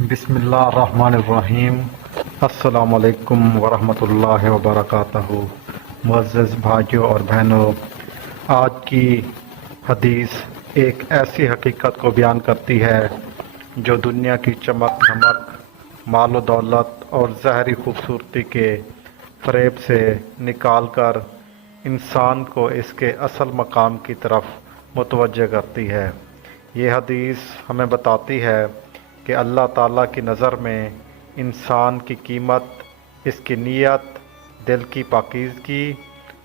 بسم اللہ الرحمن الرحیم۔ السلام علیکم ورحمۃ اللہ وبرکاتہ۔ معزز بھائیوں اور بہنوں، آج کی حدیث ایک ایسی حقیقت کو بیان کرتی ہے جو دنیا کی چمک دھمک، مال و دولت اور ظاہری خوبصورتی کے فریب سے نکال کر انسان کو اس کے اصل مقام کی طرف متوجہ کرتی ہے۔ یہ حدیث ہمیں بتاتی ہے کہ اللہ تعالیٰ کی نظر میں انسان کی قیمت اس کی نیت، دل کی پاکیزگی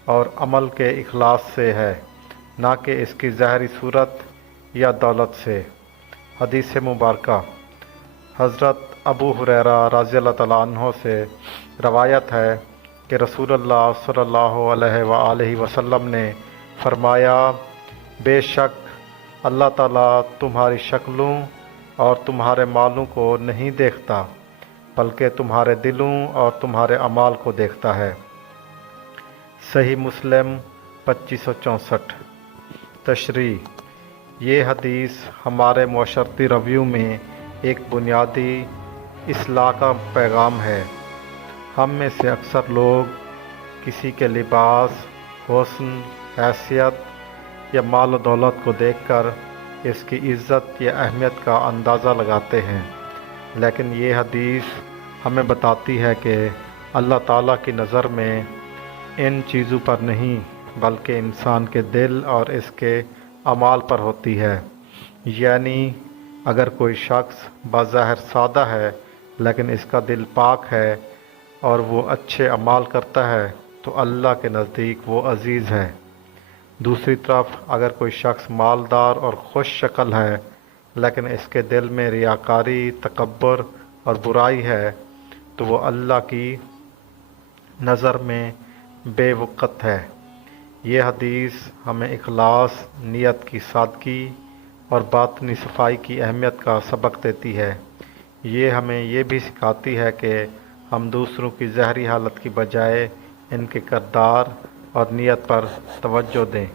اور عمل کے اخلاص سے ہے، نہ کہ اس کی ظاہری صورت یا دولت سے۔ حدیث مبارکہ حضرت ابو ہریرہ رضی اللہ تعالیٰ عنہ سے روایت ہے کہ رسول اللہ صلی اللہ علیہ وآلہ وسلم نے فرمایا، بے شک اللہ تعالیٰ تمہاری شکلوں اور تمہارے مالوں کو نہیں دیکھتا، بلکہ تمہارے دلوں اور تمہارے اعمال کو دیکھتا ہے۔ صحیح مسلم 2564۔ تشریح۔ یہ حدیث ہمارے معاشرتی رویوں میں ایک بنیادی اصلاح کا پیغام ہے۔ ہم میں سے اکثر لوگ کسی کے لباس، حسن، حیثیت یا مال و دولت کو دیکھ کر اس کی عزت یا اہمیت کا اندازہ لگاتے ہیں، لیکن یہ حدیث ہمیں بتاتی ہے کہ اللہ تعالیٰ کی نظر میں ان چیزوں پر نہیں بلکہ انسان کے دل اور اس کے اعمال پر ہوتی ہے۔ یعنی اگر کوئی شخص بظاہر سادہ ہے لیکن اس کا دل پاک ہے اور وہ اچھے اعمال کرتا ہے تو اللہ کے نزدیک وہ عزیز ہے۔ دوسری طرف اگر کوئی شخص مالدار اور خوش شکل ہے لیکن اس کے دل میں ریاکاری، تکبر اور برائی ہے تو وہ اللہ کی نظر میں بے وقت ہے۔ یہ حدیث ہمیں اخلاص، نیت کی سادگی اور باطنی صفائی کی اہمیت کا سبق دیتی ہے۔ یہ ہمیں یہ بھی سکھاتی ہے کہ ہم دوسروں کی ظاہری حالت کی بجائے ان کے کردار اور نیت پر توجہ دیں،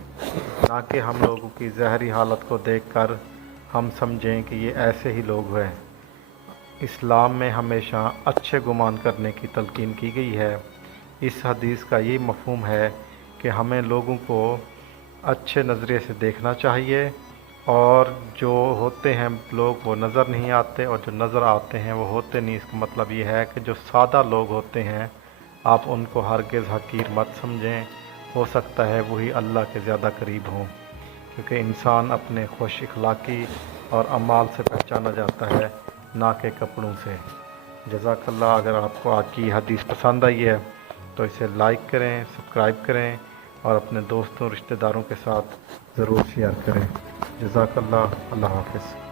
نہ کہ ہم لوگوں کی ظاہری حالت کو دیکھ کر ہم سمجھیں کہ یہ ایسے ہی لوگ ہیں۔ اسلام میں ہمیشہ اچھے گمان کرنے کی تلقین کی گئی ہے۔ اس حدیث کا یہ مفہوم ہے کہ ہمیں لوگوں کو اچھے نظریے سے دیکھنا چاہیے، اور جو ہوتے ہیں لوگ وہ نظر نہیں آتے، اور جو نظر آتے ہیں وہ ہوتے نہیں۔ اس کا مطلب یہ ہے کہ جو سادہ لوگ ہوتے ہیں آپ ان کو ہرگز حقیر مت سمجھیں، ہو سکتا ہے وہی اللہ کے زیادہ قریب ہوں، کیونکہ انسان اپنے خوش اخلاقی اور اعمال سے پہچانا جاتا ہے، نہ کہ کپڑوں سے۔ جزاک اللہ۔ اگر آپ کو آج کی حدیث پسند آئی ہے تو اسے لائک کریں، سبسکرائب کریں اور اپنے دوستوں رشتہ داروں کے ساتھ ضرور شیئر کریں۔ جزاک اللہ۔ اللہ حافظ۔